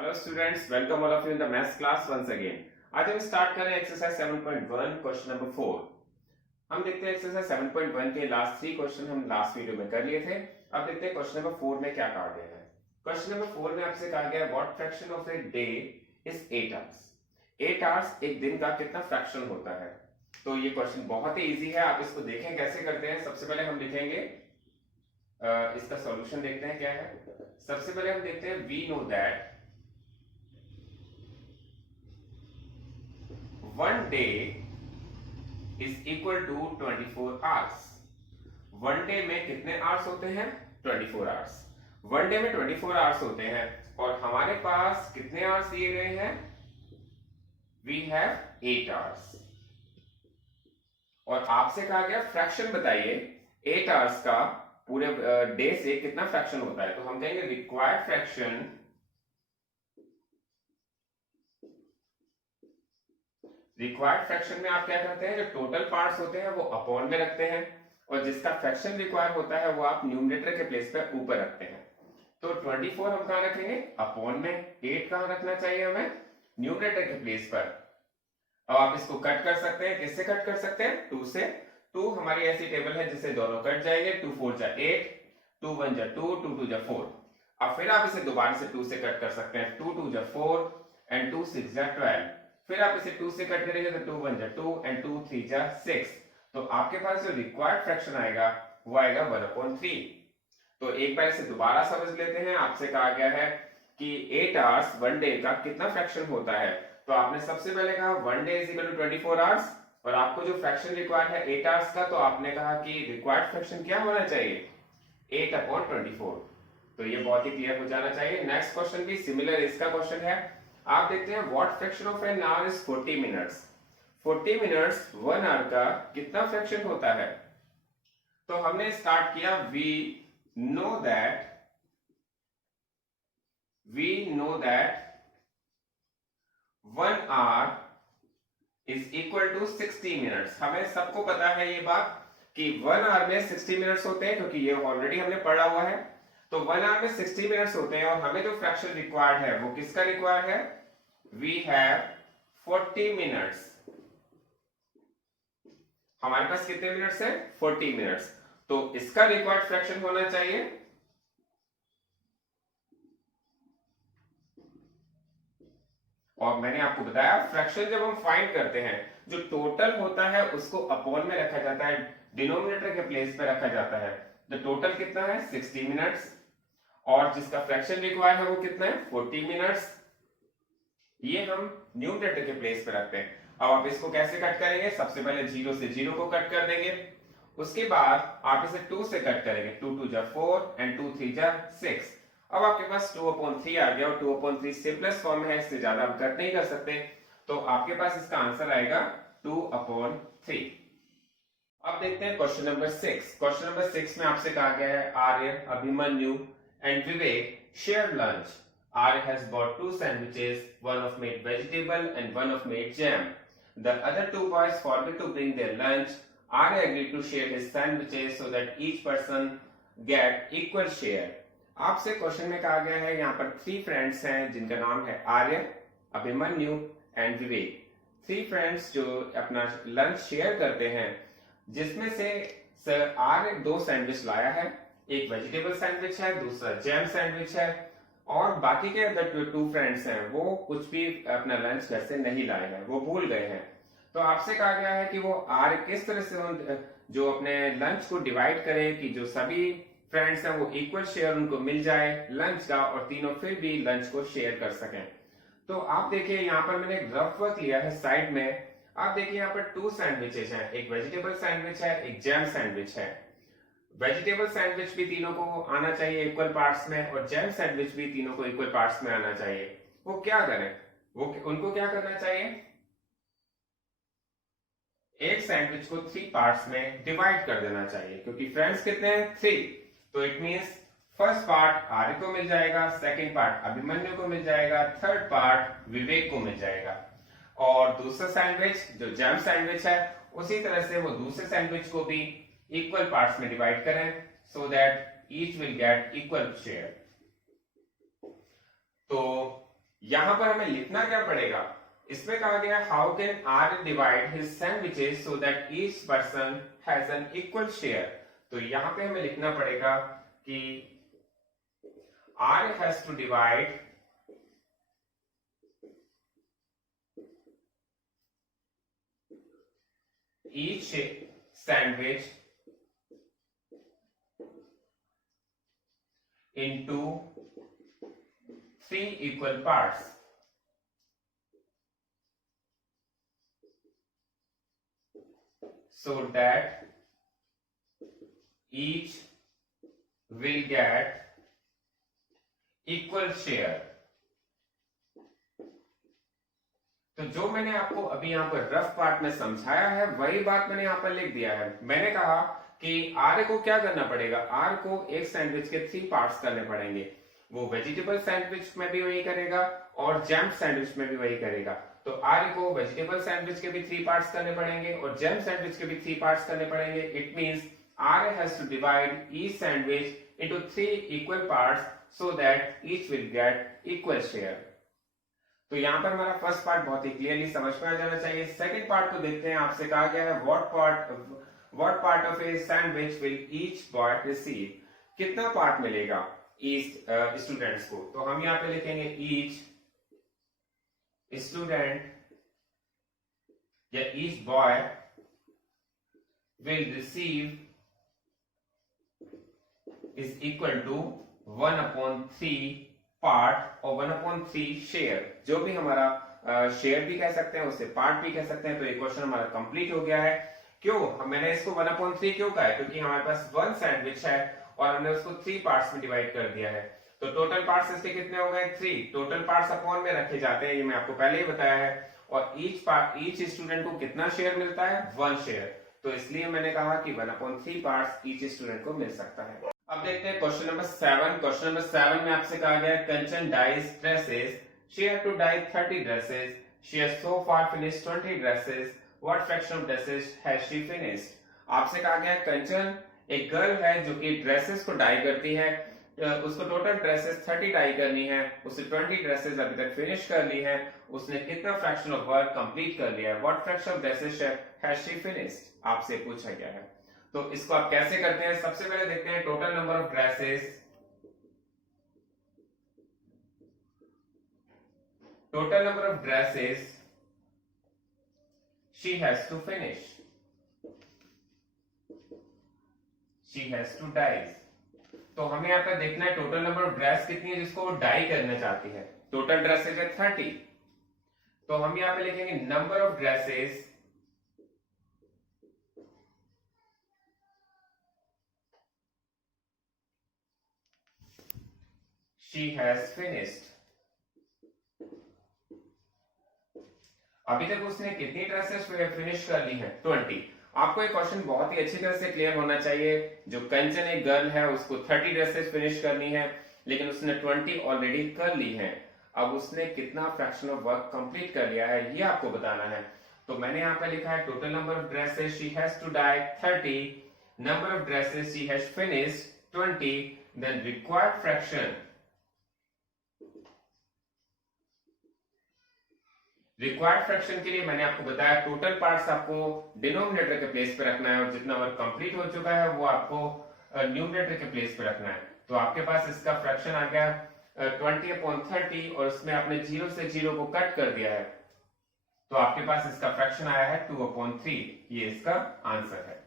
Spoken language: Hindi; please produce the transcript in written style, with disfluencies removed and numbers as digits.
Hello students, welcome all of you in the maths class once again. आज हम स्टार्ट कर रहे हैं एक्सरसाइज 7.1 क्वेश्चन नंबर 4। हम देखते हैं एक्सरसाइज 7.1 के लास्ट 3 क्वेश्चन हम लास्ट वीडियो में कर लिए थे। अब देखते हैं क्वेश्चन नंबर 4 में क्या कहा गया है। क्वेश्चन नंबर 4 में आपसे कहा गया है what fraction of a day is 8 hours. 8 hours एक दिन का कितना फ्रैक्शन होता है। तो ये क्वेश्चन बहुत ही इजी है, आप इसको देखें कैसे करते हैं। सबसे पहले हम लिखेंगे इसका सॉल्यूशन, देखते हैं क्या है। सबसे पहले हम देखते हैं we know that one day is equal to 24 hours। One day में कितने आवर्स होते हैं? 24 आवर्स। वन डे में 24 आवर्स होते हैं और हमारे पास कितने आवर्स दिए गए हैं? We have 8 hours. और आपसे कहा गया फ्रैक्शन बताइए 8 आवर्स का पूरे डे से कितना फ्रैक्शन होता है। तो हम कहेंगे रिक्वायर्ड फ्रैक्शन में आप क्या करते हैं, जो टोटल पार्ट्स होते हैं वो अपॉन में रखते हैं और जिसका फ्रैक्शन रिक्वायर होता है वो आप न्यूमरेटर के प्लेस पे ऊपर रखते हैं। तो 24 हम कहां रखेंगे? अपॉन में। 8 कहां रखना चाहिए हमें? न्यूमरेटर के प्लेस पर। अब आप इसको कट कर सकते हैं। किससे कट कर सकते हैं? 2 से। 2 हमारी ऐसी टेबल है जिससे दोनों कट जाएंगे। 2 4 जा 8, 2 1 जा 2, 2 2 जा 4। अब फिर आप इसे दोबारा से 2 से कट कर सकते हैं। 2 2 जा 4 एंड 2 6 जा 12। फिर आप इसे 2 से कट करेंगे तो 2 1 जा 2 एंड 2 3 जा 6। तो आपके पास जो रिक्वायर्ड फ्रैक्शन आएगा वो आएगा 1/3। तो एक बार इसे दोबारा समझ लेते हैं। आपसे कहा गया है कि 8 आवर्स वन डे का कितना फ्रैक्शन होता है। तो आपने सबसे पहले कहा one day is equal to 24 hours और आपको जो फ्रैक्शन रिक्वायर्ड है 8 आवर्स का, तो आपने कहा कि रिक्वायर्ड फ्रैक्शन क्या होना चाहिए? 8/24। तो ये बहुत ही क्लियर हो जाना चाहिए। नेक्स्ट क्वेश्चन भी सिमिलर इसका क्वेश्चन है। आप देखते हैं what fraction of an hour is 40 minutes. 40 minutes 1 hour का कितना फ्रैक्शन होता है? तो हमने स्टार्ट किया we know that 1 hour is equal to 60 minutes. हमें सबको पता है ये बात कि 1 आवर में 60 मिनट्स होते हैं, क्योंकि ये ऑलरेडी हमने पढ़ा हुआ है। तो 1 आवर में 60 मिनट्स होते हैं और हमें जो फ्रैक्शन रिक्वायर्ड है वो किसका रिक्वायर्ड है? We have 40 minutes. हमारे पास कितने मिनट्स है? 40 मिनट्स। तो इसका रिक्वायर्ड फ्रैक्शन होना चाहिए और मैंने आपको बताया फ्रैक्शन जब हम फाइंड करते हैं जो टोटल होता है उसको अपॉन में रखा जाता है, डिनोमिनेटर के प्लेस पे रखा जाता है। तो टोटल कितना है? 60 मिनट्स और जिसका फ्रैक्शन रिक्वायर्ड है वो कितना है? 40 मिनट्स। ये हम न्यूमरेटर के प्लेस पे रखते हैं। अब आप इसको कैसे कट करेंगे? सबसे पहले 0 से 0 को कट कर देंगे। उसके बाद आप इसे 2 से कट करेंगे। 2 2 जा 4 एंड 2 3 जा 6। अब आपके पास 2/3 आ गया और 2/3 सिंपलेस्ट फॉर्म में है, इससे ज्यादा हम कट नहीं कर सकते। तो आपके पास इसका आंसर आएगा 2/3। अब देखते हैं क्वेश्चन नंबर 6। क्वेश्चन नंबर 6 में आपसे कहा गया है Arya, Abhimanyu and Vivek share lunch. Arya has bought 2 sandwiches, one of made vegetable and one of made jam. The other 2 boys forgot to bring their lunch. Arya agreed to share his sandwiches so that each person get equal share. आपसे क्वेश्चन में कहा गया है यहाँ पर 3 फ्रेंड्स हैं जिनका नाम है Arya, Abhimanyu and Vivek. 3 friends जो अपना लंच शेयर करते हैं, जिसमें से सर आर्य 2 सैंडविच लाया है। एक वेजिटेबल सैंडविच है, दूसरा जैम सैंडविच है और बाकी के अदर जो 2 फ्रेंड्स हैं वो कुछ भी अपना लंच घर से नहीं लाए हैं, वो भूल गए हैं। तो आपसे कहा गया है कि वो आर्य किस तरह से जो अपने लंच को डिवाइड करे कि जो सभी फ्रेंड्स हैं वो इक्वल शेयर उनको मिल जाए लंच का और तीनों फिर भी लंच को शेयर कर सकें। तो आप देखिए यहाँ पर मैंने एक रफ वर्क लिया है साइड में। आप देखिए यहाँ पर 2 सैंडविचेस हैं, एक वेजिटेबल सैंडविच है, एक जैम सैंडविच है। वेजिटेबल सैंडविच भी तीनों को आना चाहिए इक्वल पार्ट्स में और जैम सैंडविच भी तीनों को इक्वल पार्ट्स में आना चाहिए। वो क्या करें? वो उनको क्या करना चाहिए? एक सैंडविच को 3 पार्ट्स में डिवाइड कर देना चाहिए, क्योंकि फ्रेंड्स कितने हैं? 3। तो इट मींस फर्स्ट पार्ट आर्य को मिल जाएगा, सेकंड पार्ट अभिमन्यु को मिल जाएगा, थर्ड पार्ट विवेक को मिल जाएगा। और दूसरा सैंडविच जो जैम सैंडविच है उसी तरह से वो दूसरे सैंडविच को भी इक्वल पार्ट्स में डिवाइड करें सो that each will get equal share. तो यहां पर हमें लिखना क्या पड़ेगा, इसमें कहा गया how can R divide his sandwiches so that each person has an equal share. तो यहां पे हमें लिखना पड़ेगा कि R has to divide each sandwich into 3 equal parts so that each will get equal share। तो जो मैंने आपको अभी यहाँ पर रफ पार्ट में समझाया है वही बात मैंने यहाँ पर लिख दिया है। मैंने कहा कि आर को क्या करना पड़ेगा, आर को एक सैंडविच के 3 पार्ट्स करने पड़ेंगे। वो वेजिटेबल सैंडविच में भी वही करेगा और जैम सैंडविच में भी वही करेगा। तो आर को वेजिटेबल सैंडविच के भी 3 पार्ट्स करने पड़ेंगे और जैम सैंडविच के भी 3 पार्ट्स करने पड़ेंगे। It means R has to divide each sandwich into 3 equal parts so that each will get equal share. तो यहाँ पर हमारा फर्स्ट पार्ट बहुत ही क्लियरली समझ में आ जाना चाहिए। सेकंड पार्ट को देखते हैं। आपसे कहा गया है what part of a sandwich will each boy receive, कितना पार्ट मिलेगा ईच स्टूडेंट्स को। तो हम यहाँ पे लिखेंगे ईच स्टूडेंट या each boy will receive is equal to 1/3 part और 1/3 शेयर। जो भी हमारा शेयर भी कह सकते हैं, उसे पार्ट भी कह सकते हैं। तो ये क्वेश्चन हमारा कंप्लीट हो गया है। क्यों मैंने इसको 1/3 क्यों कहा है, क्योंकि हमारे पास 1 सैंडविच है और हमने उसको 3 पार्ट्स में डिवाइड कर दिया है। तो टोटल पार्ट्स इसके कितने हो गए, 3। टोटल पार्ट्स अपॉन में रखे जाते हैं, ये मैं आपको पहले ही बताया है। और ईच स्टूडेंट को कितना शेयर मिलता है, 1 शेयर। तो इसलिए मैंने कहा कि 1/3 पार्ट्स ईच स्टूडेंट को मिल सकता है। अब देखते हैं क्वेश्चन नंबर 7। क्वेश्चन नंबर 7 में आपसे कहा गया है Kanchan dyes dresses, she had to dye 30 dresses, she has so far finished 20 dresses, what fraction of dresses has she finished. आपसे कहा गया है कंचन एक गर्ल है जो कि ड्रेसेस को डाई करती है, उसको टोटल ड्रेसेस 30 डाई करनी है, उसने 20 ड्रेसेस अभी तक फिनिश कर ली है, उसने कितना फ्रैक्शन ऑफ वर्क कंप्लीट कर लिया है, what fraction of dresses has she finished आपसे पूछा गया है। तो इसको आप कैसे करते हैं, सबसे पहले देखते हैं total number of dresses. Total number of dresses she has to finish, she has to dye. तो हमें यहाँ पर देखना है टोटल नंबर ऑफ ड्रेस कितनी है जिसको वो डाई करना चाहती है। टोटल ड्रेसेस है 30। तो हम यहाँ पे लिखेंगे number of dresses she has finished। अभी तक उसने कितनी ड्रेसेस फिनिश कर ली हैं, 20। आपको एक क्वेश्चन बहुत ही अच्छी तरह से क्लियर होना चाहिए। जो कंचन एक गर्ल है उसको 30 ड्रेसेस फिनिश करनी है, लेकिन उसने 20 ऑलरेडी कर ली है। अब उसने कितना फ्रैक्शन ऑफ वर्क कंप्लीट कर लिया है ये आपको बताना है। तो मैंने यहाँ पे लिखा है total number of dresses she has to dye 30, number of dresses she has finished 20, then required fraction. Required fraction के लिए मैंने आपको बताया टोटल पार्ट्स आपको डिनोमिनेटर के प्लेस पे रखना है और जितना वर्क कंप्लीट हो चुका है वो आपको न्यूमरेटर के प्लेस पे रखना है। तो आपके पास इसका फ्रैक्शन आ गया 20/30 और उसमें आपने 0 से 0 को कट कर दिया है, तो आपके पास इसका फ्रैक्शन आया है 2/3। ये इसका आंसर है।